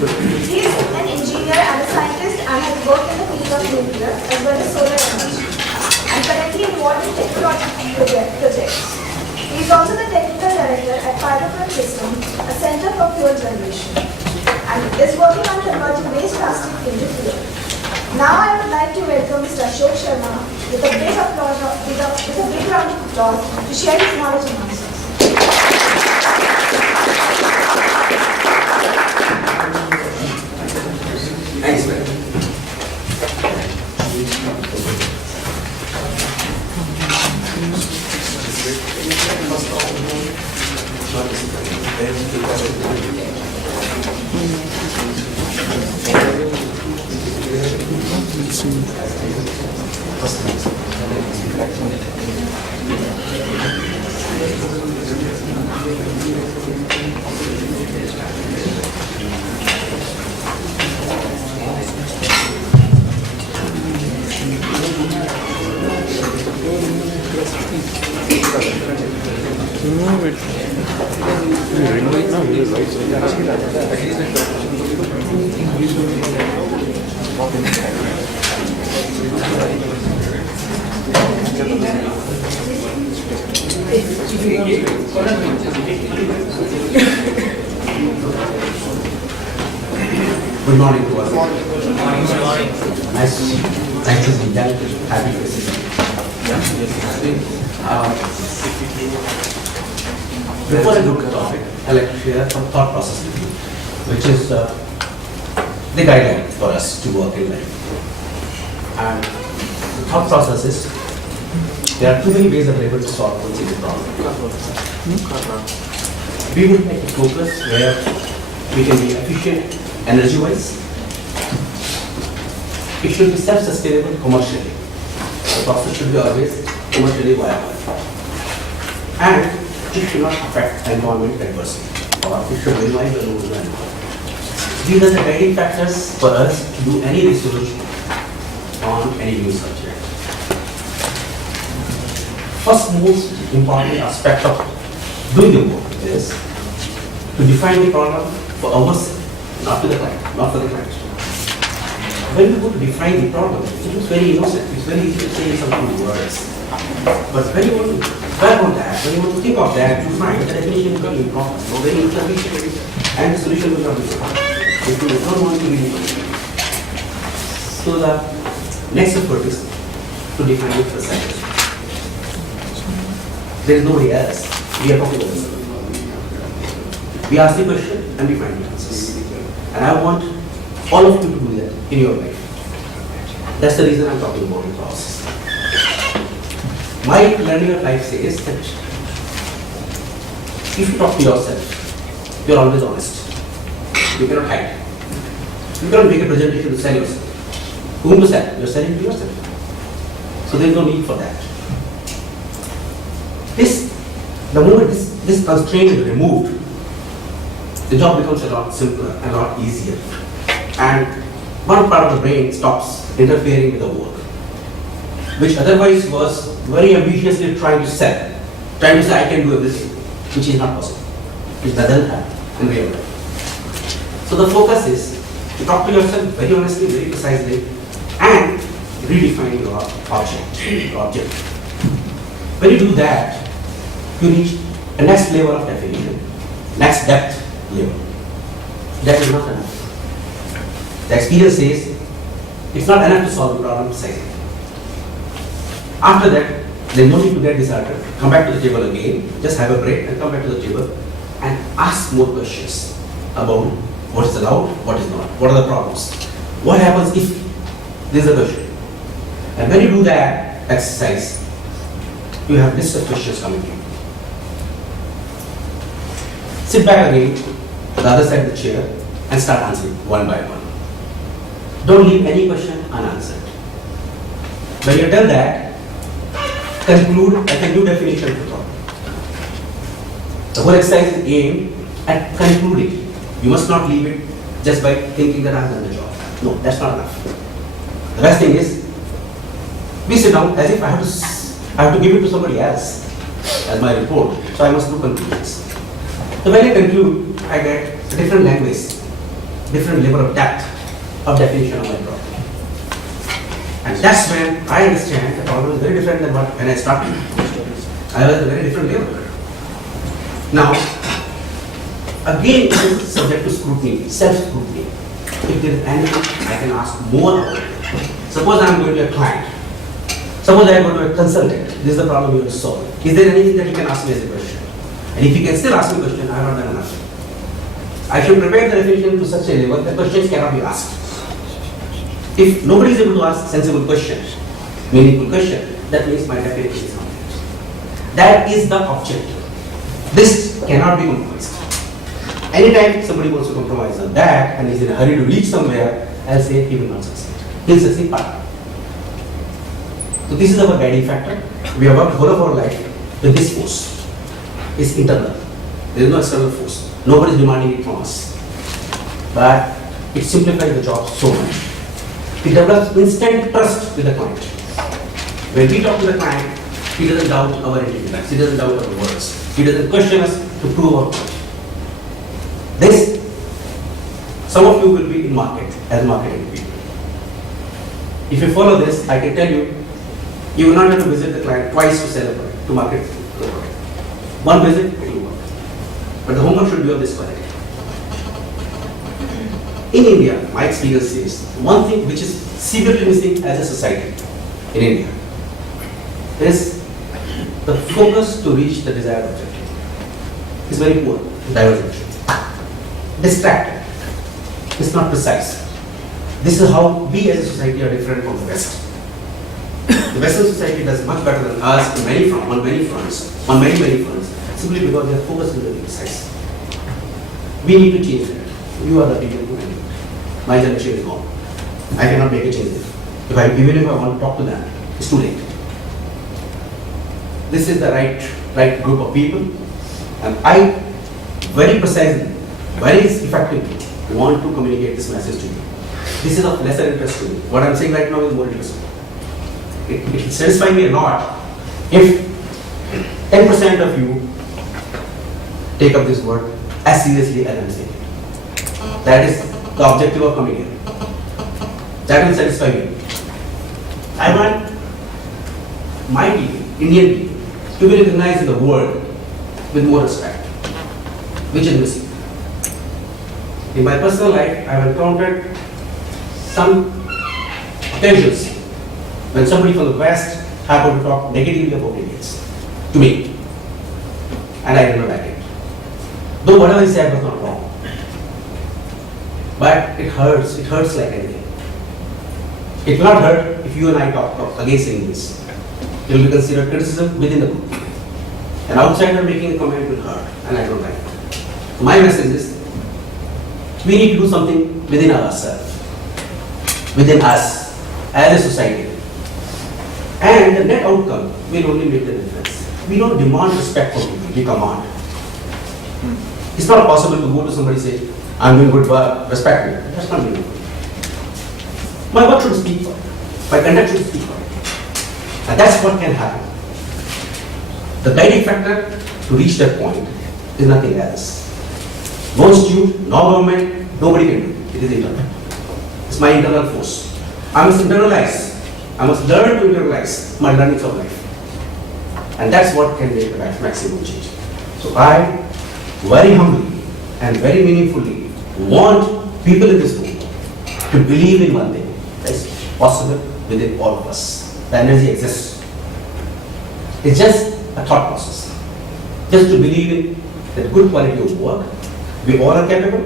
He is an engineer and a scientist and has worked in the field of nuclear as well as solar energy and currently involved in technological projects. He is also the technical director at Pyrophone Systems, a center for fuel generation, and is working on converting waste plastic into fuel. Now I would like to welcome Mr. Ashok Sharma with a big applause, with a big round of applause to share his knowledge and answers. Thanks, man. Good morning to all. Nice to see you. Thanks for being done. Happy to see you. Before I look at the topic, I'd like to share some thought process with you, which is the guideline for us to work in life. And the thought process is, there are too many ways that we're able to solve one single problem. We would make a focus where we can be efficient energy-wise. It should be self-sustainable commercially. The process should be always commercially viable. And it should not affect the environment adversely, or it should minimize the rules and these are the guiding factors for us to do any research on any new subject. First most important aspect of doing the work is to define the problem for ourselves, not to the client, not for the client. When we go to define the problem, it is very innocent, it's very easy to say something in words. But when you want to work on that, when you want to think of that, you find the definition will be improper, very insufficient, and the solution will not be good. If you don't want to really. So the next effort is to define it precisely. There is nobody else. We are talking about this. We ask the question and we find the answers. And I want all of you to do that in your life. That's the reason I'm talking about the process. My learning of life says that if you talk to yourself, you're always honest. You cannot hide. You cannot make a presentation to sell yourself. Whom to sell? You're selling to yourself. So there's no need for that. The moment this constraint is removed, the job becomes a lot simpler and a lot easier. And one part of the brain stops interfering with the work, which otherwise was very ambitiously trying to sell, trying to say I can do everything, which is not possible, which doesn't happen in real life. So the focus is to talk to yourself very honestly, very precisely, and redefine your object. When you do that, you reach a next level of definition, next depth level. That is not enough. The experience says it's not enough to solve the problem precisely. After that, there is no need to get disordered. Come back to the table again, just have a break and come back to the table and ask more questions about what is allowed, what is not, what are the problems, what happens if there is a question. And when you do that exercise, you have list of questions coming to you. Sit back again to the other side of the chair and start answering one by one. Don't leave any question unanswered. When you've done that, conclude at a new definition of the problem. The whole exercise is aimed at concluding. You must not leave it just by thinking that I've done the job. No, that's not enough. The best thing is, we sit down as if I have to give it to somebody else as my report, so I must do conclusions. So when I conclude, I get a different language different level of depth of definition of my problem. And that's when I understand the problem is very different than when I started. I was at a very different level. Now, again, it is subject to scrutiny, self-scrutiny. If there is anything I can ask more about it. Suppose I am going to a client. Suppose I am going to a consultant. This is the problem you have to solve. Is there anything that you can ask me as a question? And if you can still ask me a question, I have not done enough. I should prepare the definition to such a level that questions cannot be asked. If nobody is able to ask sensible questions, meaningful question, that means my definition is complete. That is the objective. This cannot be compromised. Anytime somebody wants to compromise on that and is in a hurry to reach somewhere, I'll say he will not succeed. He will succeed partly. So this is our guiding factor. We have worked whole of our life with this force. It's internal. There is no external force. Nobody is demanding it from us. But it simplifies the job so much. It develops instant trust with the client. When we talk to the client, he doesn't doubt our intelligence, he doesn't doubt our words, he doesn't question us to prove our point. This, some of you will be in market as marketing people. If you follow this, I can tell you, you will not have to visit the client twice to sell a product, to market the product. One visit, it will work. But the homework should be of this quality. In India, my experience is one thing which is severely missing as a society in India is the focus to reach the desired objective. It's very poor, divergent, distracted. It's not precise. This is how we as a society are different from the West. The Western society does much better than us on many fronts, simply because their focus is very precise. We need to change that. You are the people who can do it. My generation is gone. I cannot make a change there. Even if I want to talk to them, it's too late. This is the right group of people, and I very precisely, very effectively want to communicate this message to you. This is of lesser interest to me. What I'm saying right now is more interesting. It will satisfy me a lot if 10% of you take up this work as seriously as I'm saying. That is the objective of coming here. That will satisfy me. I want my people, Indian people, to be recognized in the world with more respect, which is missing. In my personal life, I have encountered some occasions when somebody from the West happened to talk negatively about Indians to me, and I did not like it. Though whatever he said was not wrong, but it hurts like anything. It will not hurt if you and I talk against Indians. It will be considered criticism within the group. An outsider making a comment will hurt, and I don't like it. So my message is, we need to do something within ourselves, within us, as a society. And the net outcome will only make the difference. We don't demand respect from people, we command. It's not possible to go to somebody and say, I'm doing good work, respect me. That's not meaningful. My work should speak for it. My conduct should speak for it. And that's what can happen. The guiding factor to reach that point is nothing else. No institute, no government, nobody can do it. It is internal. It's my internal force. I must internalize. I must learn to internalize my learnings of life. And that's what can make the maximum change. So I very humbly and very meaningfully want people in this room to believe in one thing that's possible within all of us. The energy exists. It's just a thought process. Just to believe in the good quality of work. We all are capable,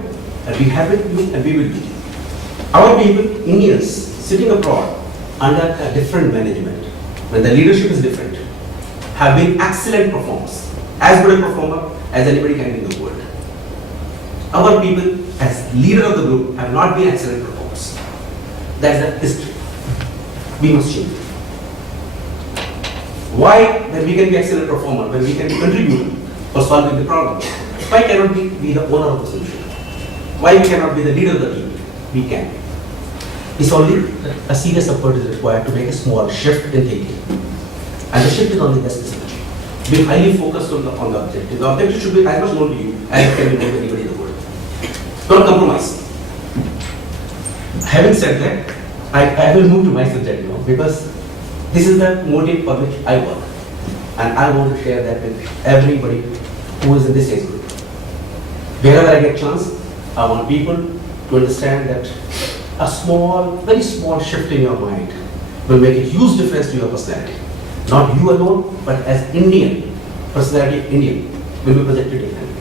and we have it, and we will do it. Our people, Indians, sitting abroad under a different management, when the leadership is different, have been excellent performers, as good a performer as anybody can be in the world. Our people, as leader of the group, have not been excellent performers. That's the history. We must change it. Why, when we can be excellent performer, when we can be contributor for solving the problem, why cannot we be the owner of the solution? Why we cannot be the leader of the team? We can. It's only a serious effort is required to make a small shift in thinking. And the shift is only this simple. Be highly focused on the objective. The objective should be as much known to you as it can be known to anybody in the world. Don't compromise. Having said that, I will move to my subject now because this is the motive for which I work. And I want to share that with everybody who is in this age group. Wherever I get chance, I want people to understand that a small, very small shift in your mind will make a huge difference to your personality. Not you alone, but as Indian, personality Indian will be projected differently.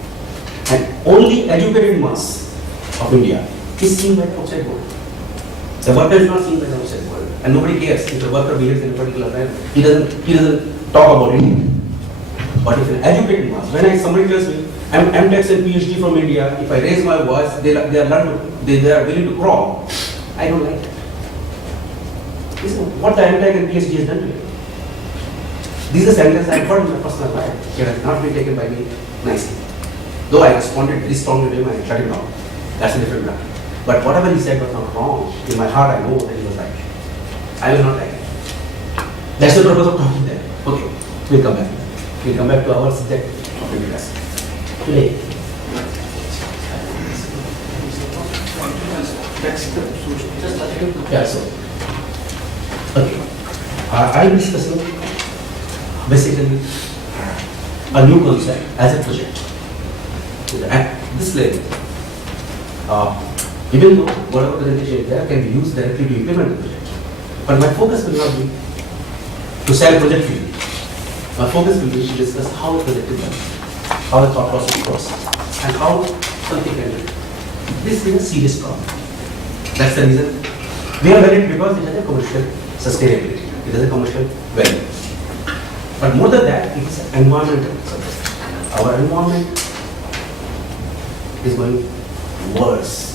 And only educated mass of India is seen by the outside world. The worker is not seen by the outside world. And nobody cares if the worker behaves in a particular way. He doesn't talk about it. But if an educated mass, when somebody tells me, I'm MTech and PhD from India, if I raise my voice, they are willing to crawl. I don't like that. This is what the MTech and PhD has done to me. These are sentences I heard in my personal life. It has not been taken by me nicely. Though I responded very strongly to him and I shut him down. That's a different matter. But whatever he said was not wrong. In my heart, I know that he was right. I will not like it. That's the purpose of talking there. Okay, we'll come back. We'll come back to our subject of the class. Today. Yeah, so. Okay. I will discuss basically a new concept as a project. At this level, even though whatever presentation is there can be used directly to implement the project. But my focus will not be to sell project to you. My focus will be to discuss how the project is done, how the thought process works, and how something can be done. This is a serious problem. That's the reason we have done it, because it has a commercial sustainability. It has a commercial value. But more than that, it is an environmental subject. Our environment is going worse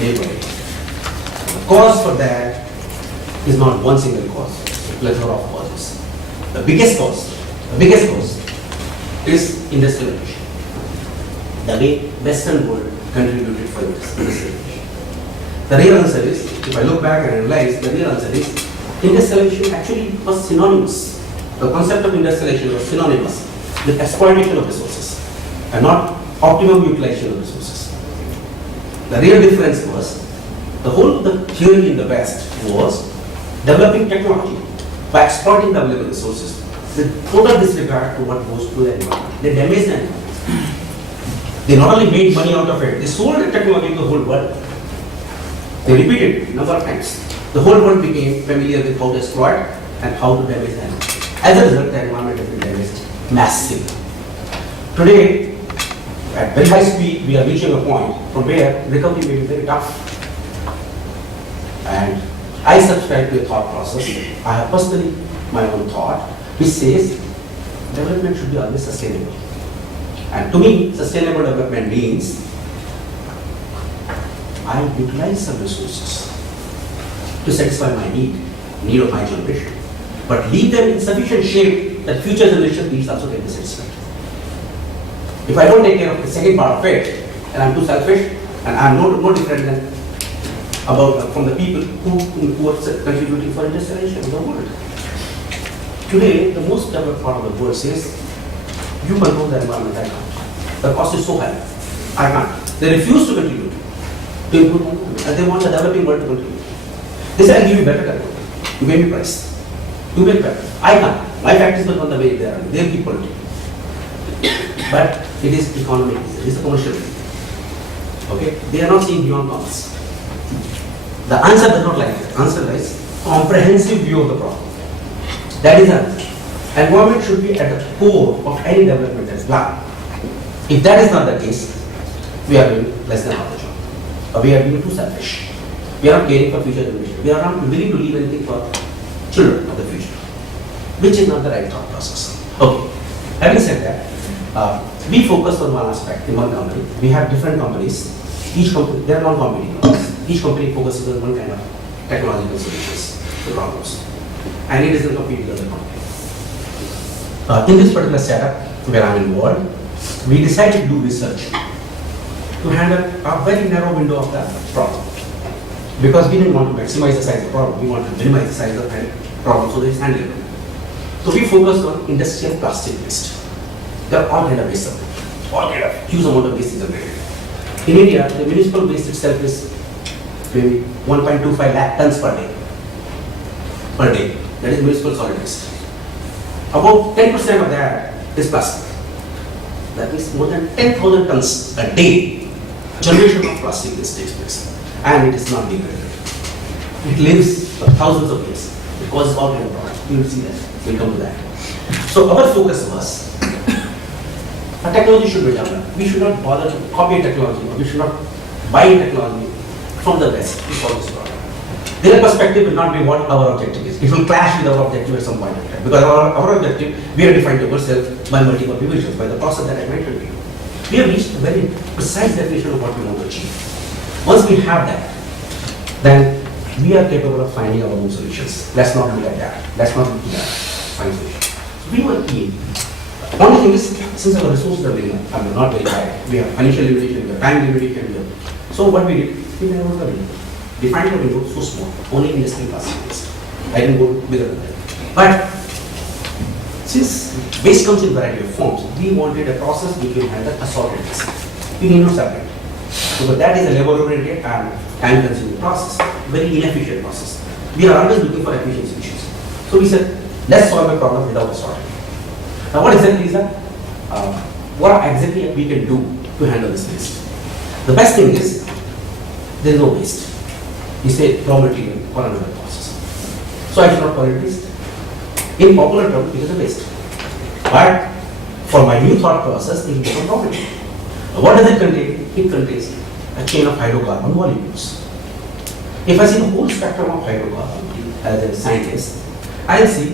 day by day. The cause for that is not one single cause, it's a plethora of causes. The biggest cause is industrialization. The way Western world contributed for industrialization. The real answer is, if I look back and analyze, the real answer is industrialization actually was synonymous. The concept of industrialization was synonymous with exploitation of resources and not optimum utilization of resources. The real difference was the theory in the West was developing technology by exploiting the available resources with total disregard to what goes to the environment. They damaged the environment. They not only made money out of it, they sold the technology to the whole world. They repeated it a number of times. The whole world became familiar with how to exploit and how to damage the environment. As a result, the environment has been damaged massively. Today, at very high speed, we are reaching a point from where recovery may be very tough. And I subscribe to a thought process. I have personally my own thought, which says development should be always sustainable. And to me, sustainable development means I utilize some resources to satisfy my need of my generation, but leave them in sufficient shape that future generation needs also can be satisfied. If I don't take care of the second part of it, and I'm too selfish, and I'm no different than from the people who are contributing for industrialization in the world. Today, the most developed part of the world says, you control the environment, I can't. The cost is so high, I can't. They refuse to contribute to improve the environment, and they want the developing world to contribute. They say, I'll give you better technology. You pay me price. You make better. I can't. My factories will run the way they are. They'll keep quality. But it is economic. It is a commercial thing. Okay? They are not seeing beyond commerce. The answer does not like that. Answer is comprehensive view of the problem. That is the answer. Environment should be at the core of any development as plan. If that is not the case, we are doing less than half the job. Or we are being too selfish. We are not caring for future generation. We are not willing to leave anything for children of the future, which is not the right thought process. Okay. Having said that, we focus on one aspect in one company. We have different companies. Each company, they are non-competing companies. Each company focuses on one kind of technological solutions to problems, and it doesn't compete with other companies. In this particular setup where I am involved, we decided to do research to handle a very narrow window of the problem. Because we didn't want to maximize the size of the problem, we want to minimize the size of the problem so that it's handleable. So we focused on industrial plastic waste. There are all kind of waste, all kind of huge amount of waste is generated. In India, the municipal waste itself is maybe 1.25 lakh tons per day. Per day. That is municipal solid waste. About 10% of that is plastic. That means more than 10,000 tons a day generation of plastic waste takes place. And it is not degraded. It lives for thousands of years. It causes organic problems. You will see that. We'll come to that. So our focus was, a technology should be developed. We should not bother to copy technology, or we should not buy technology from the West to solve this problem. Their perspective will not be what our objective is. It will clash with our objective at some point in time. Because our objective, we have defined ourselves by multiple divisions, by the process that I mentioned to you. We have reached a very precise definition of what we want to achieve. Once we have that, then we are capable of finding our own solutions. Let's not look at that. Let's not look at that. Find solutions. So we were keen. Only thing is, since our resources are not very high, we have financial limitation, we have time limitation, so what we did, we never defined the window so small, only industrial plastic waste. I didn't go bigger than that. But since waste comes in variety of forms, we wanted a process which will handle assorted waste. We need not separate. So but that is a labor-oriented and time-consuming process, very inefficient process. We are always looking for efficient solutions. So we said, let's solve a problem without assorting. Now what exactly is that? What exactly we can do to handle this waste? The best thing is, there is no waste. You say raw material or another process. So I should not call it waste. In popular terms, it is a waste. But for my new thought process, it will become raw material. What does it contain? It contains a chain of hydrocarbon molecules. If I see the whole spectrum of hydrocarbon as a scientist, I will see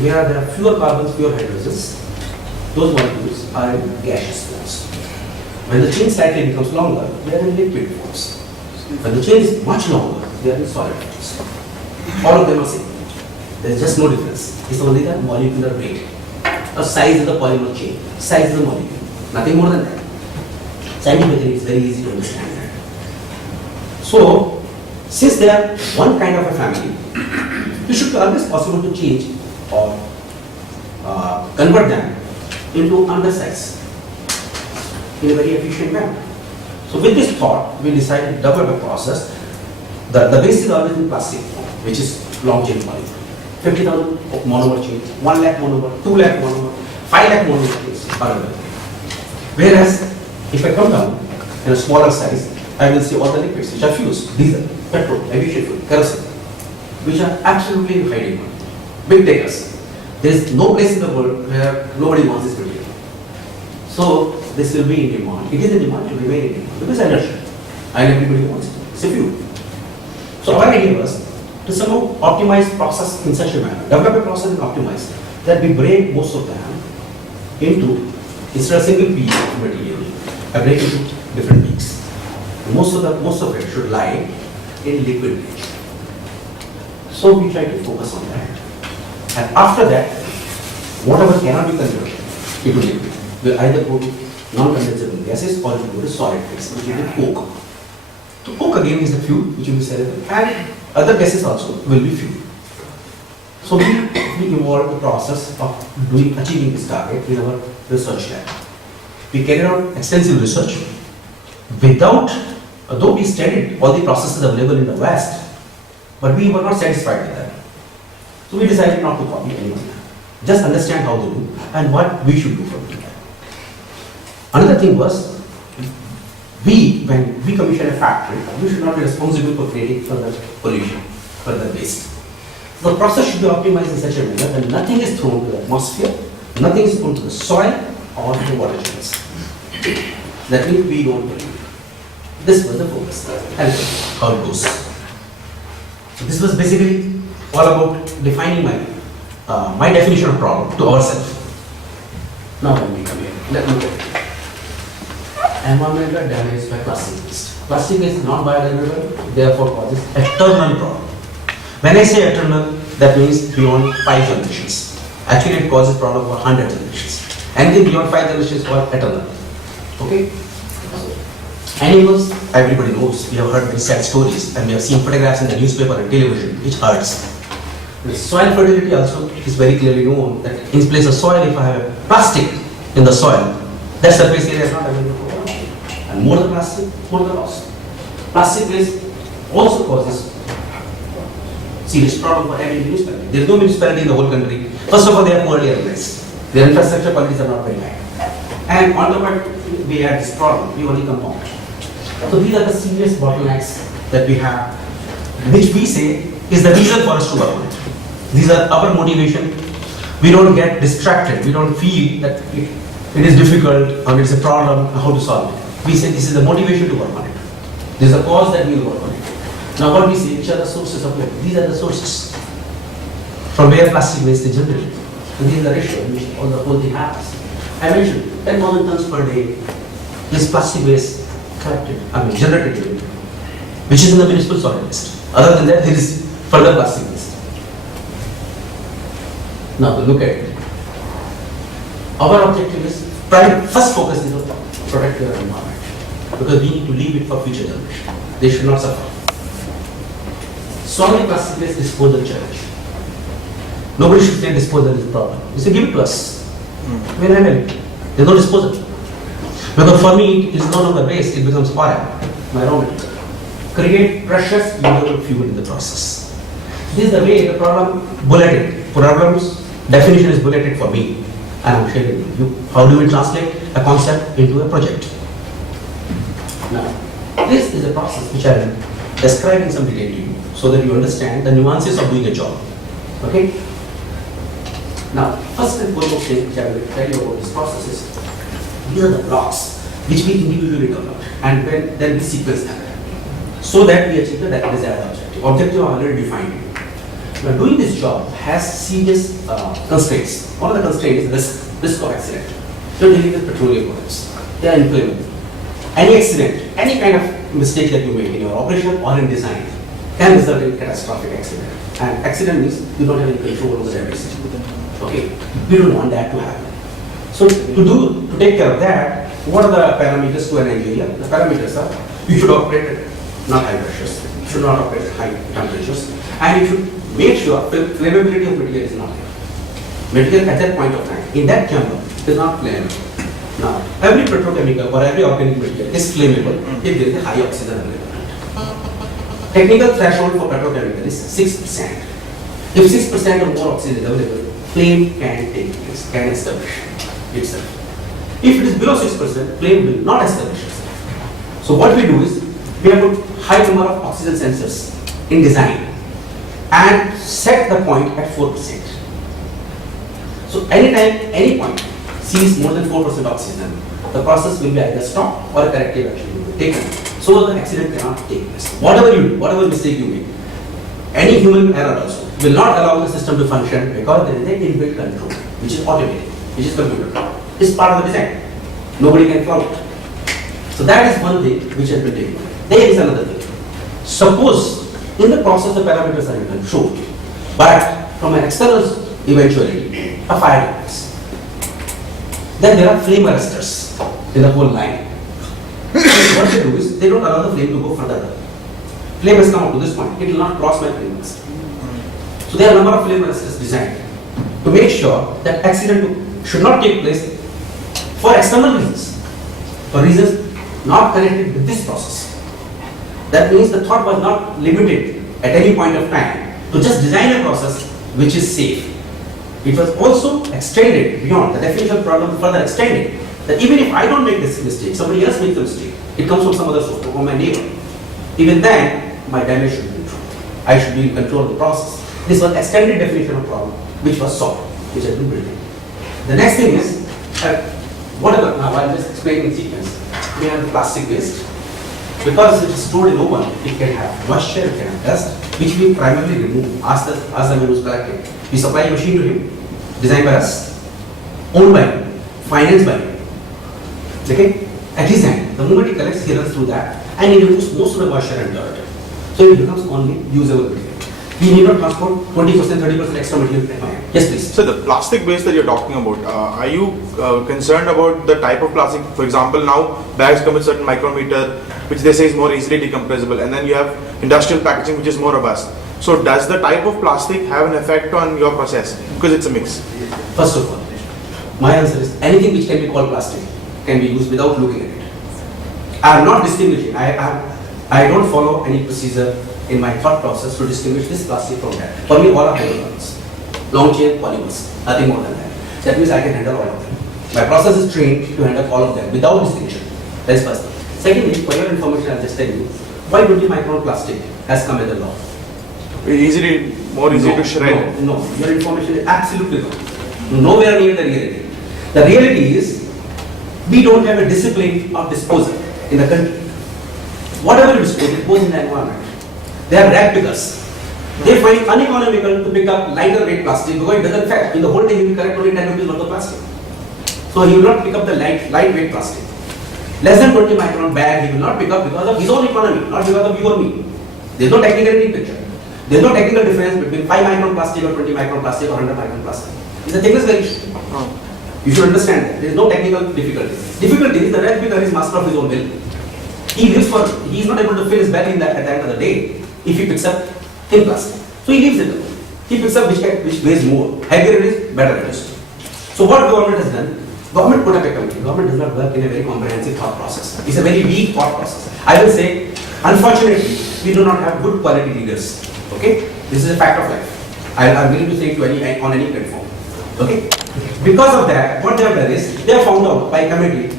where there are fewer carbons, fewer hydrogens. Those molecules are in gaseous forms. When the chain slightly becomes longer, they are in liquid forms. When the chain is much longer, they are in solid forms. All of them are same. There is just no difference. It's only the molecular weight or size of the polymer chain, size of the molecule. Nothing more than that. Scientifically, it's very easy to understand that. So, since they are one kind of a family, it should be always possible to change or convert them into another size in a very efficient manner. So with this thought, we decided to develop a process. The base is always in plastic form, which is long chain polymer. 50,000 monomer chains, 1 lakh monomer, 2 lakh monomer, 5 lakh monomer chains are available. Whereas, if I come down in a smaller size, I will see all the liquids which are fused, diesel, petrol, aviation fuel, kerosene, which are absolutely in high demand. Big takers. There is no place in the world where nobody wants this material. So this will be in demand. It is in demand, it will remain in demand because inertia. And everybody wants it. It's a fuel. So our idea was to somehow optimize process in such a manner, develop a process and optimize that we break most of them into, instead of single piece of material, I break into different peaks. Most of it should lie in liquid stage. So we try to focus on that. And after that, whatever cannot be converted into liquid will either go to non-condensable gases or it will go to solid phase, which is coke. So coke again is the fuel which will be soluble, and other gases also will be fuel. So we evolved the process of achieving this target in our research lab. We carried out extensive research without, though we studied all the processes available in the West, but we were not satisfied with that. So we decided not to copy anyone. Just understand how they do and what we should do from that. Another thing was, when we commission a factory, we should not be responsible for creating further pollution, further waste. The process should be optimized in such a manner that nothing is thrown to the atmosphere, nothing is thrown to the soil or to the water channels. That means we don't pollute. This was the focus and how it goes. So this was basically all about defining my definition of problem to ourselves. Now let me come here. Let me look at it. Environmental damage by plastic waste. Plastic waste is non-biodegradable, therefore causes eternal problem. When I say eternal, that means beyond 5 generations. Actually, it causes problem for 100 generations. Anything beyond 5 generations is called eternal. Okay? Animals, everybody knows. We have heard very sad stories and we have seen photographs in the newspaper and television, which hurts. The soil fertility also is very clearly known that in place of soil, if I have a plastic in the soil, that surface area is not available for water. And more the plastic, more the loss. Plastic waste also causes serious problem for every municipality. There is no municipality in the whole country. First of all, they are poorly organized. Their infrastructure qualities are not very high. And on top of it, we had this problem, we only compound. So these are the serious bottlenecks that we have, which we say is the reason for us to work on it. These are our motivation. We don't get distracted. We don't feel that it is difficult or it's a problem, how to solve it. We say this is the motivation to work on it. This is a cause that we will work on it. Now what we say, which are the sources of it? These are the sources from where plastic waste is generated. And these are the ratio which all the whole thing happens. I mentioned 10,000 tons per day is plastic waste generated, which is in the municipal solid waste. Other than that, there is further plastic waste. Now look at it. Our objective is, first focus is on protect your environment, because we need to leave it for future generation. They should not suffer. Solid plastic waste disposal challenge. Nobody should say disposal is a problem. You say give it to us. We'll handle it. There's no disposal. Because for me, it is no longer waste, it becomes oil, my raw material. Create precious usable fuel in the process. This is the way the problem bulleted. Problems definition is bulleted for me, and I'm sharing with you. How do we translate a concept into a project? Now, this is a process which I am describing some detail to you, so that you understand the nuances of doing a job. Okay? Now, first and foremost thing which I will tell you about this process is, these are the blocks which we individually develop, and then we sequence them, so that we achieve the desired objective. Objective are already defined. Now, doing this job has serious constraints. One of the constraints is risk of accident. You're dealing with petroleum products. They are inflammable. Any accident, any kind of mistake that you make in your operation or in design can result in catastrophic accident. And accident means you don't have any control over the damage. Okay, we don't want that to happen. So to take care of that, what are the parameters to an engineer? The parameters are, you should operate at not high pressures, you should not operate at high temperatures, and you should make sure flammability of material is not there. Material at that point of time, in that chamber, is not flammable. Now, every petrochemical or every organic material is flammable if there is a high oxygen available. Technical threshold for petrochemical is 6%. If 6% or more oxygen is available, flame can take place, can establish itself. If it is below 6%, flame will not establish itself. So what we do is, we have put high number of oxygen sensors in design and set the point at 4%. So anytime, any point sees more than 4% oxygen, the process will be either stopped or a corrective action will be taken, so the accident cannot take place. Whatever you do, whatever mistake you make, any human error also will not allow the system to function, because there is an inbuilt control, which is automated, which is computer. It's part of the design. Nobody can flout it. So that is one thing which has been taken. There is another thing. Suppose in the process the parameters are in control, but from an external eventuality, a fire happens. Then there are flame arresters in the whole line. What they do is, they don't allow the flame to go further. Flame has come up to this point, it will not cross my flame arrestor. So there are a number of flame arresters designed to make sure that accident should not take place for external reasons, for reasons not connected with this process. That means the thought was not limited at any point of time to just design a process which is safe. It was also extended beyond the definition of problem, further extended, that even if I don't make this mistake, somebody else makes the mistake, it comes from some other source, from my neighbor. Even then, my damage should be controlled. I should be in control of the process. This was extended definition of problem, which was solved, which has been built in. The next thing is, whatever, now I'll just explain in sequence. We have plastic waste. Because it is stored in oven, it can have moisture, it can have dust, which we primarily remove as the man who's collecting. We supply a machine to him, designed by us, owned by him, financed by him. Okay? At his end, the moment he collects, he runs through that, and he removes most of the moisture and dirt. So it becomes only usable material. We need not transport 20%, 30% extra material. Yes, please. So the plastic waste that you're talking about, are you concerned about the type of plastic? For example, now bags come with certain micrometer, which they say is more easily decompressible, and then you have industrial packaging, which is more robust. So does the type of plastic have an effect on your process? Because it's a mix. First of all, my answer is anything which can be called plastic can be used without looking at it. I am not distinguishing. I am I don't follow any procedure in my thought process to distinguish this plastic from that. For me, all are hydrocarbons, long chain polymers, nothing more than that. That means I can handle all of them. My process is trained to handle all of them without distinction. That is first thing. Secondly, for your information, I'll just tell you why 20 micron plastic has come as a law. More easy to shred. No, your information is absolutely wrong. Nowhere near the reality. The reality is we don't have a discipline of disposal in the country. Whatever you dispose, it goes in the environment. They are rag pickers. They find uneconomical to pick up lighter weight plastic because it doesn't fetch. In the whole day, he will collect only 10 rupees worth of plastic. So he will not pick up the lightweight plastic. Less than 20 micron bag, he will not pick up because of his own economy, not because of you or me. There is no technicality picture. There is no technical difference between 5 micron plastic or 20 micron plastic or 100 micron plastic. The thickness variation. You should understand that. There is no technical difficulty. Difficulty is the rag picker is master of his own will. He is not able to fill his belly at the end of the day if he picks up thin plastic. So he leaves it. He picks up which weighs more. Heavier it is, better it is. So what government has done? Government put up a committee. Government does not work in a very comprehensive thought process. It's a very weak thought process. I will say, unfortunately, we do not have good quality leaders. Okay? This is a fact of life. I'm willing to say it to on any platform. Okay? Because of that, what they have done is, they have found out by committee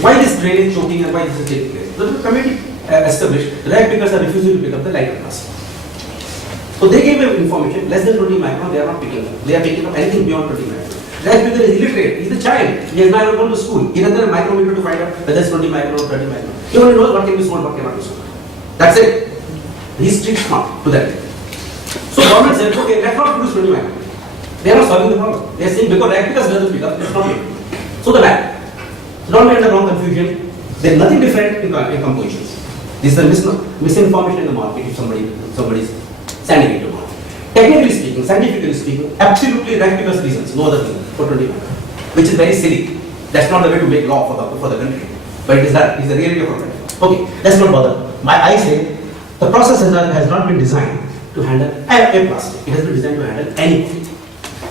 why this drain is choking and why this is taking place. The committee established the rag pickers are refusing to pick up the lighter plastic. So they gave information, less than 20 micron, they are not picking up. They are picking up anything beyond 20 micron. Rag picker is illiterate, he is a child, he has never gone to school. He doesn't have a micrometer to find out whether it's 20 micron or 30 micron. He only knows what can be sold, what cannot be sold. That's it. He is street smart to that. So government said, okay, let's not produce 20 micron. They are not solving the problem. They are saying because rag pickers doesn't pick up, let's not make it. So the bag. Don't be under wrong confusion. There is nothing different in compositions. This is the misinformation in the market if somebody is sending it to market. Technically speaking, scientifically speaking, absolutely rag pickers reasons, no other reason for 20 micron, which is very silly. That's not the way to make law for the country. But it is that is the reality of our country. Okay, that's not bother. I say the process has not been designed to handle a plastic. It has been designed to handle anything.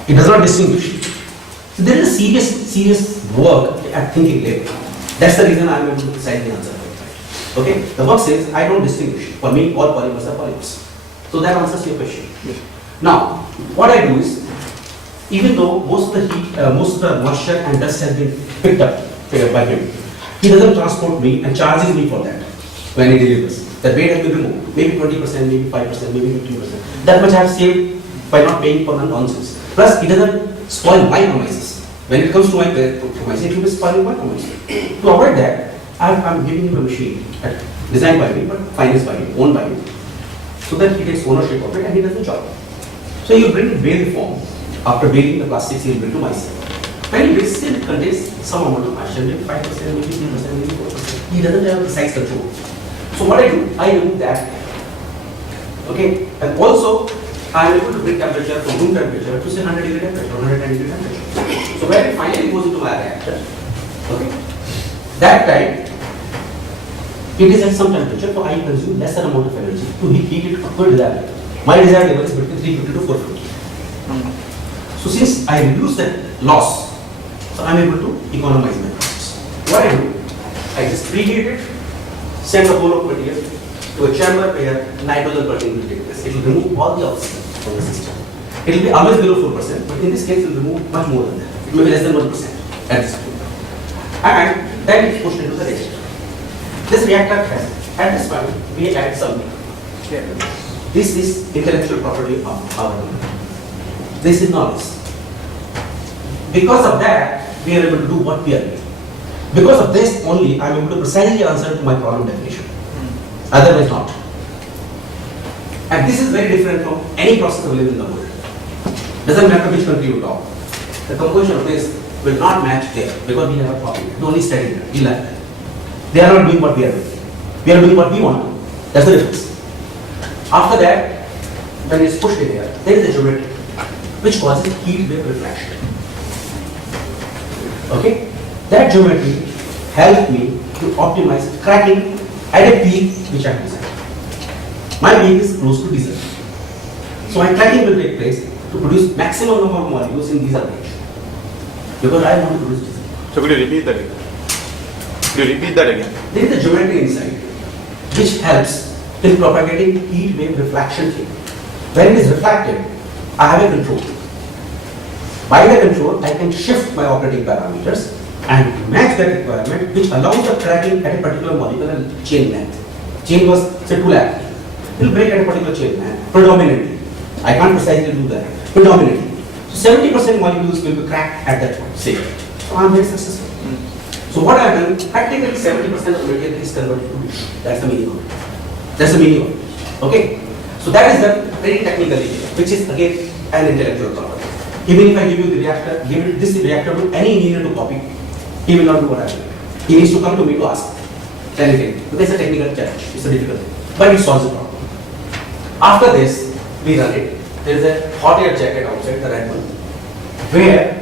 It does not distinguish. So there is a serious work at thinking level. That's the reason I am able to decide the answer. Okay? The work says I don't distinguish. For me, all polymers are polymers. So that answers your question. Yes. Now, what I do is, even though most of the heat, most of the moisture and dust has been picked up by him, he doesn't transport me and charges me for that when he delivers. The weight has been removed. Maybe 20%, maybe 5%, maybe 15%. That much I have saved by not paying for nonsense. Plus, it doesn't spoil my premises. When it comes to my premises, it will be spoiling my premises. To avoid that, I'm giving him a machine designed by me, but financed by him, owned by him, so that he takes ownership of it and he does the job. So you bring it bale form. After baling the plastics, he will bring to myself. When he bakes, it contains some amount of moisture, maybe 5%, maybe 3%, maybe 4%. He doesn't have precise control. So what I do, I remove that. Okay, and also I am able to bring temperature from room temperature to say 100 degree temperature, 110 degree temperature. So when it finally goes into my reactor, okay, that time it is at some temperature, so I consume lesser amount of energy to heat it up to desired level. My desired level is between 350 to 450. So since I reduce that loss, so I am able to economize my costs. What I do, I just preheat it, send the whole of material to a chamber where nitrogen burning will take place. It will remove all the oxygen from the system. It will be always below 4%, but in this case it will remove much more than that. It may be less than 1% at this point. And then it is pushed into the reactor. This reactor has, at this point, we add something. This is intellectual property of our company. This is knowledge. Because of that, we are able to do what we are doing. Because of this only, I am able to precisely answer to my problem definition. Otherwise not. And this is very different from any process available in the world. Doesn't matter which country you talk. The composition of this will not match there because we have a problem. We only study that. We learn that. They are not doing what we are doing. We are doing what we want to do. That's the difference. After that, when it is pushed in here, there is a geometry which causes heat wave refraction. Okay? That geometry helped me to optimize cracking at a peak which I have designed. My peak is close to diesel. So my cracking will take place to produce maximum number of molecules in diesel range. Because I want to produce diesel. So could you repeat that again? Could you repeat that again? There is a geometry inside which helps in propagating heat wave reflection theory. When it is reflected, I have a control. By the control, I can shift my operating parameters and match that requirement, which allows the tracking at a particular molecular chain length. Chain was say 2 lakh. It will break at a particular chain length predominantly. I can't precisely do that. Predominantly. So 70% molecules will be cracked at that point. Say. So I'm very successful. So what I have done, practically 70% of the material is converted to heat. That's the minimum. That's the minimum. Okay. So that is the very technical area, which is again an intellectual property. Even if I give you the reactor, give this reactor to any engineer to copy, he will not do what I do. He needs to come to me to ask anything. So that's a technical challenge. It's a difficult thing. But it solves the problem. After this, we run it. There is a hot air jacket outside, the red one, where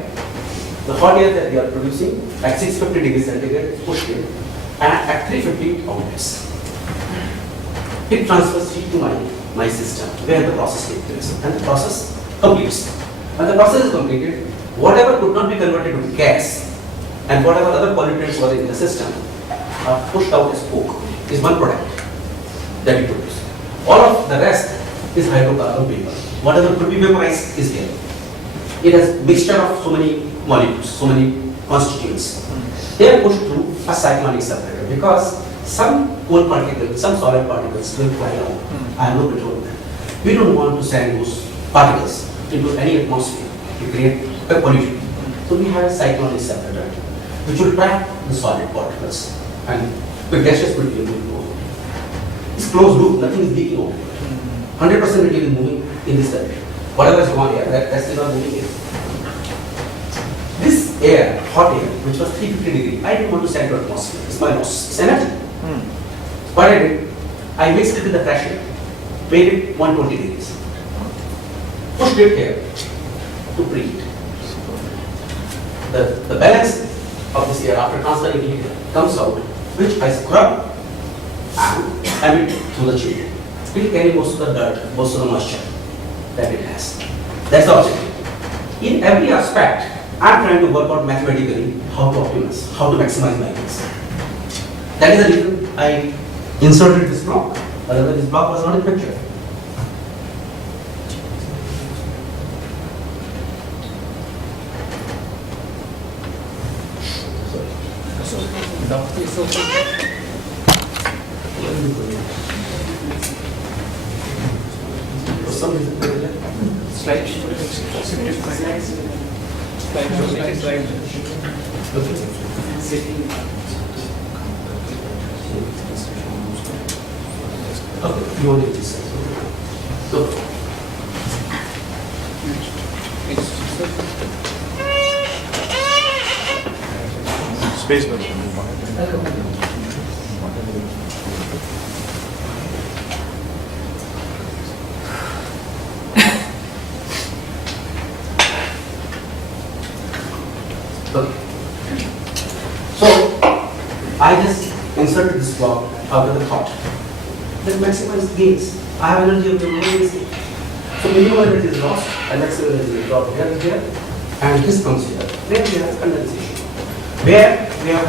the hot air that we are producing at 650 degrees centigrade is pushed in, and at 350 outlets. It transfers heat to my system, where the process takes place, and the process completes. When the process is completed, whatever could not be converted to gas and whatever other pollutants were in the system are pushed out as coke. Is one product that we produce. All of the rest is hydrocarbon vapor. Whatever could be vaporized is here. It has mixture of so many molecules, so many constituents. They are pushed through a cyclonic separator because some coal particles, some solid particles will fly down. I have no control of that. We don't want to send those particles into any atmosphere to create a pollution. So we have a cyclonic separator which will trap the solid particles and the gaseous material will go. It's closed loop, nothing is leaking over. 100% material is moving in this direction. Whatever is gone here, that's still not moving here. This air, hot air, which was 350 degrees, I didn't want to send to atmosphere. It's my loss. It's energy. What I did, I mixed it with the fresh air, made it 120 degrees. Pushed it here to preheat. The balance of this air after transferring heat comes out, which I scrub and emit through the chamber. It will carry most of the dirt, most of the moisture that it has. That's the objective. In every aspect, I'm trying to work out mathematically how to optimize, how to maximize my gains. That is the reason I inserted this block. Otherwise, this block was not in picture. Okay, you want it this side. So, Space. So, I just inserted this block out of the thought. That maximizes gains. I have energy of the minimum. So minimum energy is lost and maximum energy is dropped here and here. And this comes here. Then we have condensation. Where we have a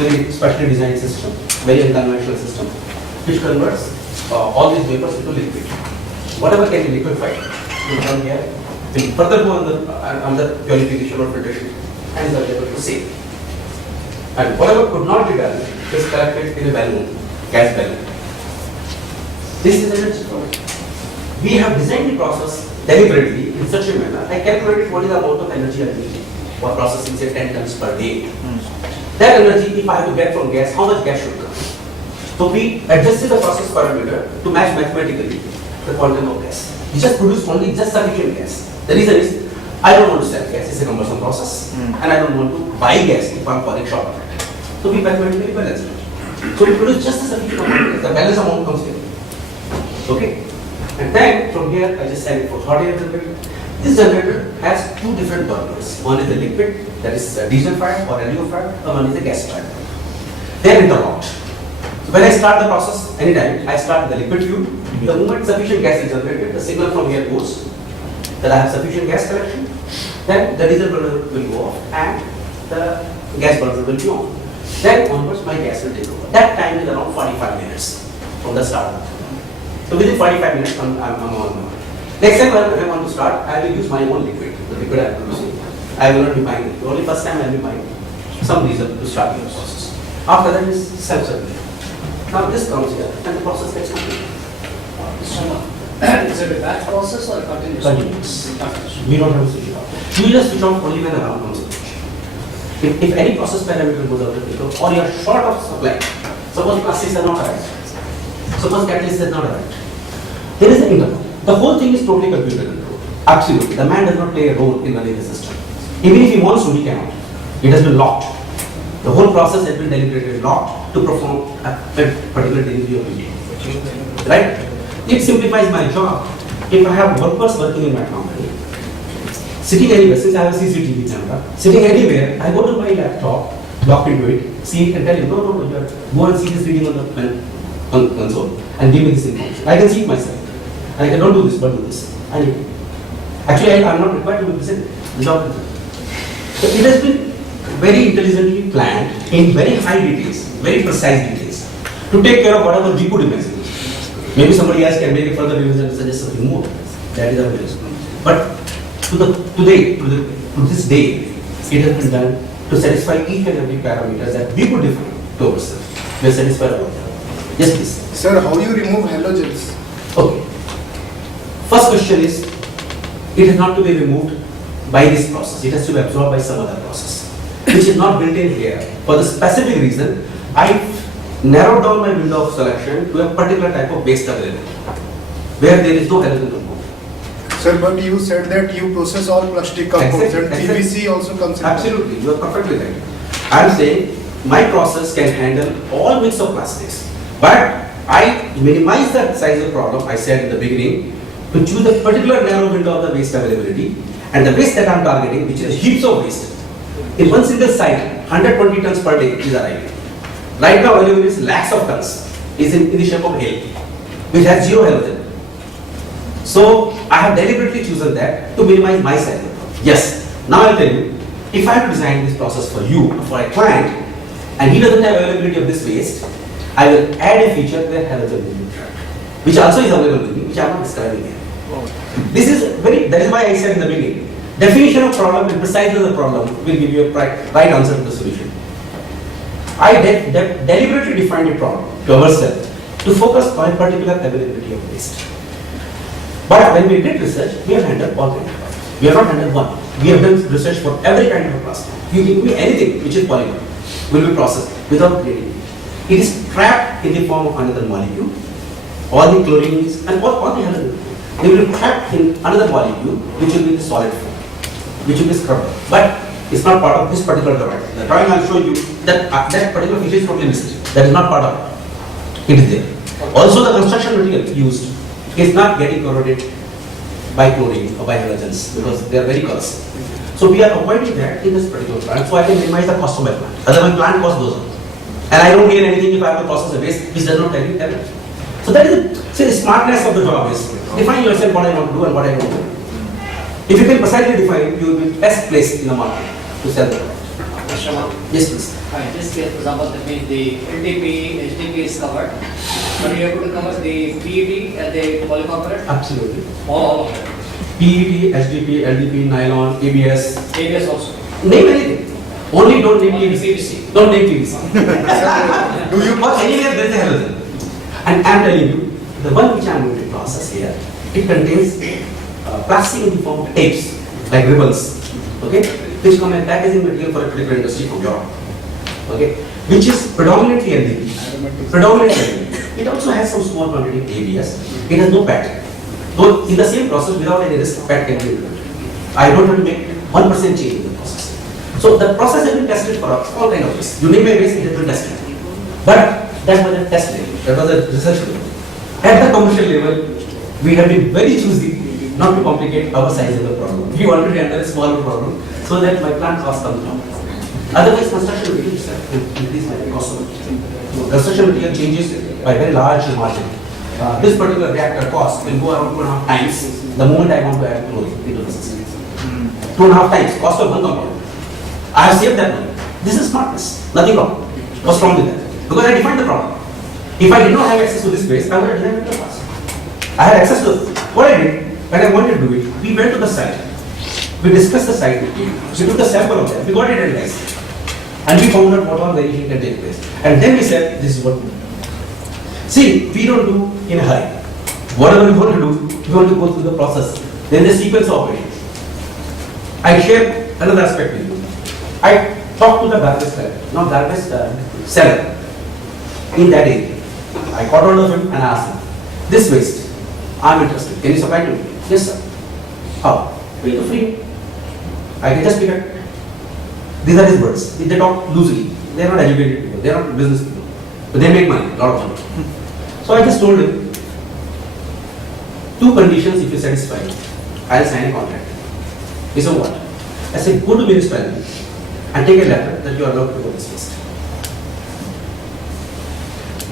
very specially designed system, very unconventional system, which converts all these vapors into liquid. Whatever can be liquefied will come here, will further go under purification or filtration, and are able to save. And whatever could not be done is collected in a balloon, gas balloon. This is energy flow. We have designed the process deliberately in such a manner. I calculated what is the amount of energy I need for processing, say 10 tons per day. That energy, if I have to get from gas, how much gas should come? So we adjusted the process parameter to match mathematically the quantum of gas. We just produce only just sufficient gas. The reason is, I don't want to sell gas, it's a cumbersome process, and I don't want to buy gas if I'm falling short of it. So we mathematically balance it. So we produce just a sufficient amount of gas. The balance amount comes here. Okay? And then from here, I just send it for hot air generator. This generator has two different burners. One is the liquid, that is diesel fired or LDO fired, and one is the gas fired. They are interlocked. So when I start the process, anytime I start the liquid fuel, the moment sufficient gas is generated, the signal from here goes that I have sufficient gas collection, then the diesel burner will go off and the gas burner will be on. Then onwards my gas will take over. That time is around 45 minutes. from the start. So within 45 minutes, I'm on. Next time when I want to start, I will use my own liquid, the liquid I am producing. I will not be buying it. Only first time I will be buying some diesel to start the process. After that is self-serving. Now this comes here and the process gets completed. Is it a batch process or a continuous? Continuous. We don't have to switch it off. You just switch off only when alarm comes in. If any process parameter goes out of control or you are short of supply, suppose plastics are not arrived, suppose catalyst is not arrived, there is an interval. The whole thing is totally computer controlled. Absolutely. The man does not play a role in running the system. Even if he wants to, he cannot. It has been locked. The whole process has been deliberately locked to perform a particular delivery of the right? It simplifies my job. If I have workers working in my company, sitting anywhere, since I have a CCTV camera, sitting anywhere, I go to my laptop, log into it, see it and tell him, no, you are, go and see this reading on the console and give me this information. I can see it myself. And I can don't do this, but do this. Actually, I am not required to represent the job. So it has been very intelligently planned in very high details, very precise details, to take care of whatever we could imagine. Maybe somebody else can make a further revision and suggest something more. That is our reason. But to this day, it has been done to satisfy each and every parameter that we could define to ourselves. We are satisfied about that. Yes, please. Sir, how you remove halogens? Okay. First question is, it has not to be removed by this process. It has to be absorbed by some other process, which is not built in here. For the specific reason, I narrowed down my window of selection to a particular type of waste available, where there is no halogen compound. Sir, but you said that you process all plastic compounds and Exactly. PVC also comes in. Absolutely, you are perfectly right. I am saying my process can handle all mix of plastics, but I minimize the size of the problem. I said in the beginning to choose a particular narrow window of the waste availability, and the waste that I am targeting, which is heaps of waste. In one single site, 120 tons per day is arriving. Right now, available is lakhs of tons, is in the shape of hail, which has zero halogen. So I have deliberately chosen that to minimize my size. Yes. Now I'll tell you, if I have to design this process for you, for a client, and he doesn't have availability of this waste, I will add a feature where halogen will be trapped, which also is available with me, which I am not describing here. This is that is why I said in the beginning, definition of problem and precise of the problem will give you a right answer to the solution. I deliberately defined a problem to ourselves to focus on a particular availability of waste. But when we did research, we have handled all kinds of problems. We have not handled one. We have done research for every kind of plastic. You give me anything which is polymer will be processed without creating it. It is trapped in the form of another molecule. All the chlorines and all the halogen, they will be trapped in another molecule which will be the solid form, which will be scrubbed. But it's not part of this particular drawing. The drawing I'll show you that that particular feature is totally missing. That is not part of it. It is there. Also, the construction material used is not getting corroded by chlorine or by halogens because they are very costly. So we are avoiding that in this particular plant, so I can minimize the cost of my plant. Otherwise, plant cost goes up. And I don't gain anything if I have to process a waste which does not tell me everything. So that is the smartness of the job is define yourself what I want to do and what I don't do. If you can precisely define, you will be best placed in the market to sell the product. Yes, please. In this case, for example, that means the LDP, HDP is covered, but you have to cover the PET and the polycarbonate? Absolutely. All of it. PET, HDP, LDP, nylon, ABS. ABS also. Name anything. Only don't name PVC. Don't name PVC. Do you But anywhere there is a halogen. And I am telling you, the one which I am going to process here, it contains plastic in the form of tapes, like ribbons, okay, which come as packaging material for a particular industry from Europe, okay, which is predominantly LDP. Predominantly LDP. It also has some small quantity of ABS. It has no PET. Though in the same process, without any risk, PET can be included. I don't have to make 1% change in the process. So the process has been tested for all kind of waste. You name a waste, it has been tested. But that was a test level. That was a research level. At the commercial level, we have been very choosy not to complicate our size of the problem. We wanted to handle a smaller problem so that my plant cost comes down. Otherwise, construction material increase my cost of material. Construction material changes by very large margin. This particular reactor cost will go around 2.5 times the moment I want to add chlorine into the system. 2.5 times cost of one compound. I have saved that money. This is smartness. Nothing wrong. What's wrong with that? Because I defined the problem. If I did not have access to this place, I would have designed it in the past. I had access to what I did when I wanted to do it. We went to the site. We discussed the site with you. We took the sample of that. We got it analyzed. And we found out what all variation can take place. And then we said, this is what we do. See, we don't do in a hurry. Whatever we want to do, we want to go through the process. Then the sequence of operations. I share another aspect with you. I talked to the garbage seller in that area. I got hold of him and asked him, this waste, I'm interested. Can you supply to me? Yes, sir. How? Pay for free. I can just pick up. These are his words. They talk loosely. They are not educated people. They are not business people. But they make money, a lot of money. So I just told him, 2 conditions if you satisfy, I'll sign a contract. He said, what? I said, go to municipality and take a letter that you are allowed to go this waste.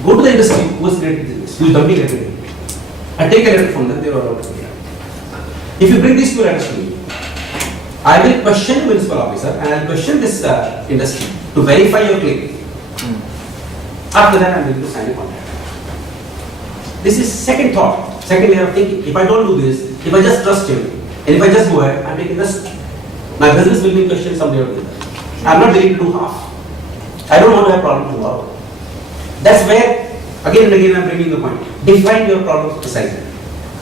Go to the industry who is creating this waste, who is dumping everything, and take a letter from them, they are allowed to do it. If you bring these 2 letters to me, I will question the municipal officer and I will question this industry to verify your claim. After that, I am going to sign a contract. This is second thought, second layer of thinking. If I don't do this, if I just trust him, and if I just go ahead, I am taking risk. My business will be questioned someday or other. I am not willing to do half. I don't want to have problem tomorrow. That's where, again and again, I am bringing the point. Define your problem precisely.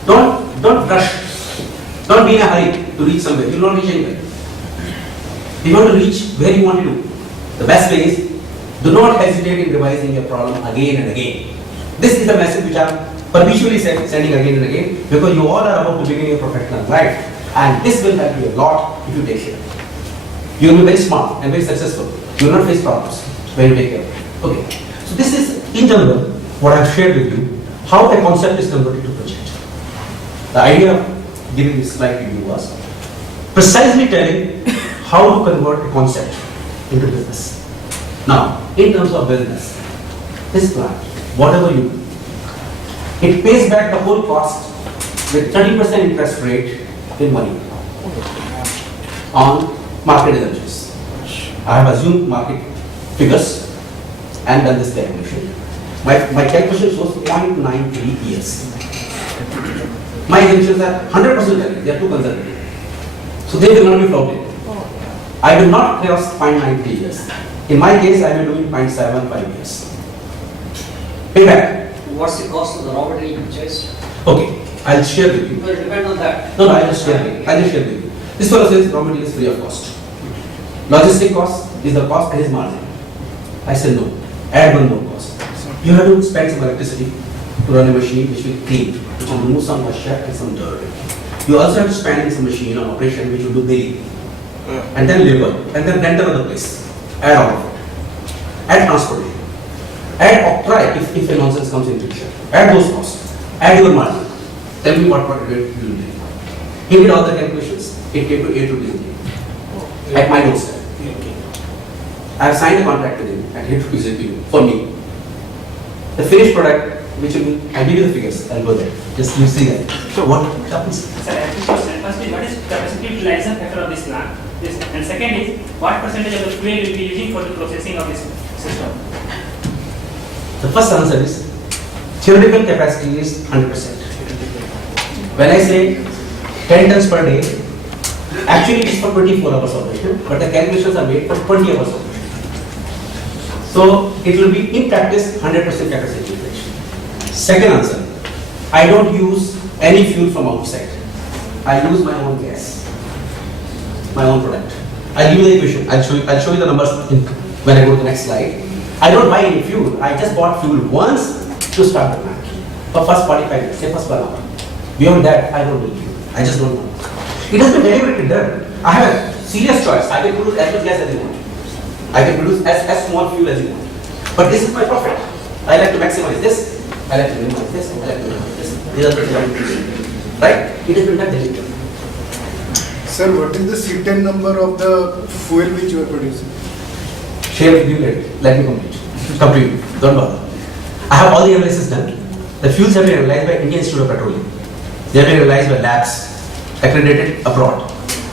Don't rush. Don't be in a hurry to reach somewhere. You will not reach anywhere. You want to reach where you want to do. The best way is, do not hesitate in revising your problem again and again. This is the message which I am perpetually sending again and again, because you all are about to begin your professional life, and this will help you a lot if you take care. You will be very smart and very successful. You will not face problems when you take care of it. Okay. So this is, in general, what I have shared with you, how a concept is converted to project. The idea of giving this slide to you was precisely telling how to convert a concept into business. Now, in terms of business, this plant, whatever you do, it pays back the whole cost with 30% interest rate in money on market assumptions. I have assumed market figures and done this calculation. My calculation shows 0.93 years. My assumptions are 100% valid. They are too conservative. So they will not be flouted. I will not cross 0.93 years. In my case, I will do in 0.75 years. Payback. What's the cost of the raw material purchased? Okay, I'll share with you. It will depend on that. No, I'll just share with you. This fellow says raw material is free of cost. Logistic cost is the cost and his margin. I said no. Add one more cost. You have to spend some electricity to run a machine which will clean, which will remove some moisture and some dirt. You also have to spend in some machine on operation which will do billing, and then labor, and then rent another place. Add all of it. Add transportation. Add octroi if a nonsense comes into picture. Add those costs. Add your margin. Tell me what you will do. He did all the calculations. It came to 8 rupees a day. At my doorstep. I have signed a contract with him at 8 rupees a kilo for me. The finished product, which will be, I'll give you the figures. I'll go there. Just you see that. So what happens? Sir, I have two questions. First is, what is capacity utilization factor of this plant? And second is, what percentage of the fuel will be using for the processing of this system? The first answer is, theoretical capacity is 100%. When I say 10 tons per day, actually it is for 24 hours operation, but the calculations are made for 20 hours operation. So it will be in practice 100% capacity utilization. Second answer, I don't use any fuel from outside. I use my own gas, my own product. I'll give you the equation. I'll show you the numbers when I go to the next slide. I don't buy any fuel. I just bought fuel once to start the plant. For first 45 minutes, say first 1 hour. Beyond that, I don't need fuel. I just don't want. It has been deliberately done. I have a serious choice. I can produce as much gas as I want. I can produce as small fuel as you want. But this is my profit. I like to maximize this. I like to minimize this. I like to minimize this. These are the right? It has been done deliberately. Sir, what is the C10 number of the fuel which you are producing? Share with you later. Let me complete. Don't bother. I have all the analysis done. The fuels have been analyzed by Indian Institute of Petroleum. They have been analyzed by labs accredited abroad.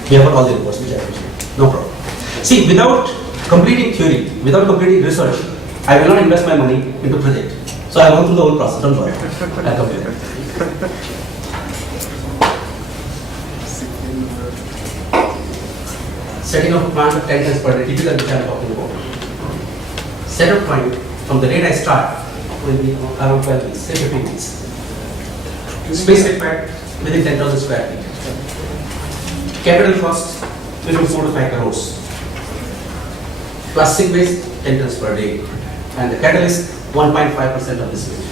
We have got all the reports which I have shared. No problem. See, without completing theory, without completing research, I will not invest my money into project. So I went through the whole process, don't worry. I'll come here. Setting up a plant of 10 tons per day, typical which I am talking about. Set up point from the date I start will be around 12 weeks, say 15 weeks. Space required within 10,000 square feet. Capital cost between 4 to 5 crores. Plastic waste 10 tons per day. And the catalyst 1.5% of this waste,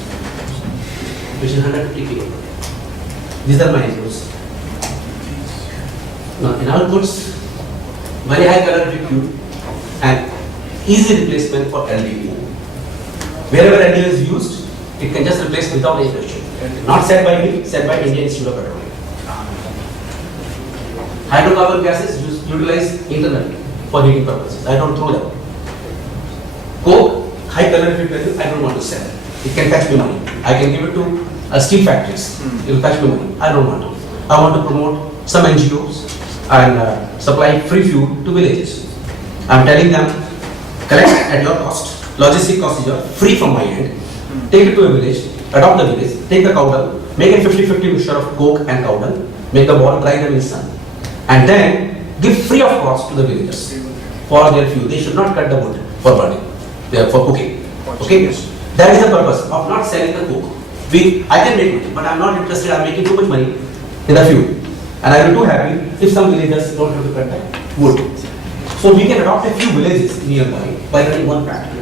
which is 150 kg. These are my inputs. Now in outputs, very high calorific fuel and easy replacement for LDO. Wherever LDO is used, it can just replace without any question. Not said by me, said by Indian Institute of Petroleum. Hydrocarbon gases utilized internally for heating purposes. I don't throw them. Coke, high calorific value, I don't want to sell. It can fetch me money. I can give it to steel factories. It will fetch me money. I don't want to. I want to promote some NGOs and supply free fuel to villages. I'm telling them, collect at your cost. Logistic cost is your free from my end. Take it to a village, adopt the village, take the cow dung, make a 50-50 mixture of coke and cow dung, make the ball, dry them in sun, and then give free of cost to the villagers for their fuel. They should not cut the wood for burning, they are for cooking. Okay? That is the purpose of not selling the coke. I can make money, but I'm not interested. I'm making too much money in the fuel. And I will be too happy if some villagers don't have to cut the wood. So we can adopt a few villages nearby by running one factory.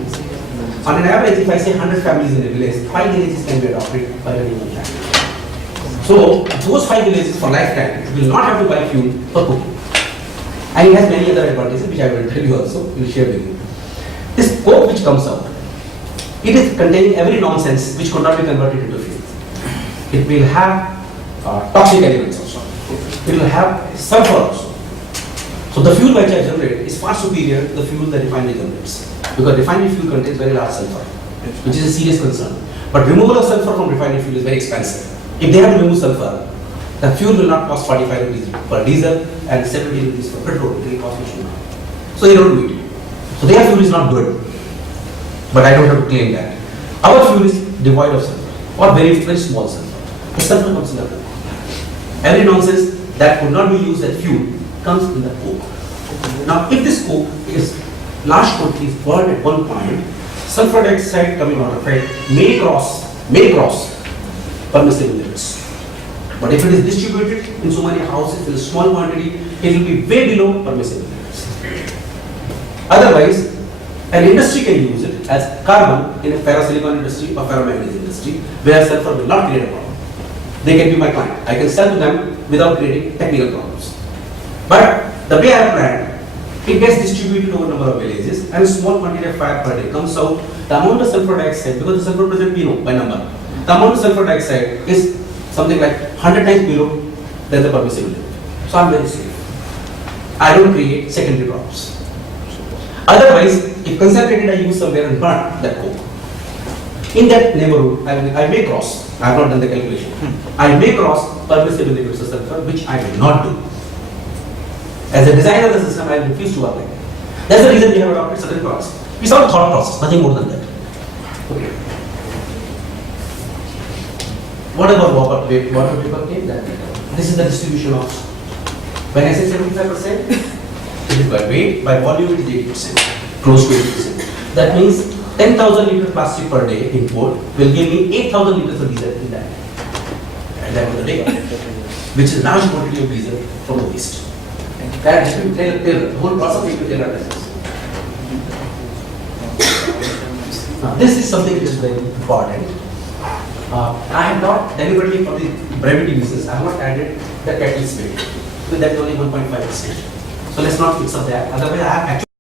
On an average, if I say 100 families in a village, 5 villages can be adopted by running one factory. So those 5 villages for lifetime will not have to buy fuel for cooking. And it has many other advantages which I will tell you also, will share with you. This coke which comes out, it is containing every nonsense which could not be converted into fuel. It will have toxic elements also. It will have sulfur also. So the fuel which I generate is far superior to the fuel that refinery generates. Because refinery fuel contains very large sulfur, which is a serious concern. But removal of sulfur from refinery fuel is very expensive. If they have to remove sulfur, the fuel will not cost 45 rupees per diesel and 70 rupees for petrol. It will cost much more. So they don't do it. So their fuel is not good. But I don't have to claim that. Our fuel is devoid of sulfur or very, very small sulfur. The sulfur comes in the coke. Every nonsense that could not be used as fuel comes in the coke. Now, if this coke is large quantity is burned at one point, sulfur dioxide coming out of it may cross permissible limits. But if it is distributed in so many houses in a small quantity, it will be way below permissible limits. Otherwise, an industry can use it as carbon in a ferrosilicon industry or ferromanganese industry, where sulfur will not create a problem. They can be my client. I can sell to them without creating technical problems. But the way I have planned, it gets distributed over a number of villages and a small quantity of fire per day comes out. The amount of sulfur dioxide, because the sulfur present we know by number, the amount of sulfur dioxide is something like 100 times below than the permissible limit. So I'm very safe. I don't create secondary problems. Otherwise, if concentrated I use somewhere and burn that coke, in that neighborhood, I may cross, I have not done the calculation, I may cross permissible limits of sulfur, which I will not do. As a designer of the system, I refuse to work like that. That's the reason we have adopted certain products. It's all thought process, nothing more than that. Okay. What about water vapor came? This is the distribution of, when I say 75%, it is by weight, by volume it is 80%, close to 80%. That means 10,000 liters plastic per day import will give me 8,000 liters of diesel in that. At the end of the day, which is large quantity of diesel from the waste. That has to be tailored. The whole process is to tailor this. Now, this is something which is very important. I have not deliberately, for the brevity reasons, I have not added the catalyst weight. So that is only 1.5%. So let's not fix up that. Otherwise, I have actually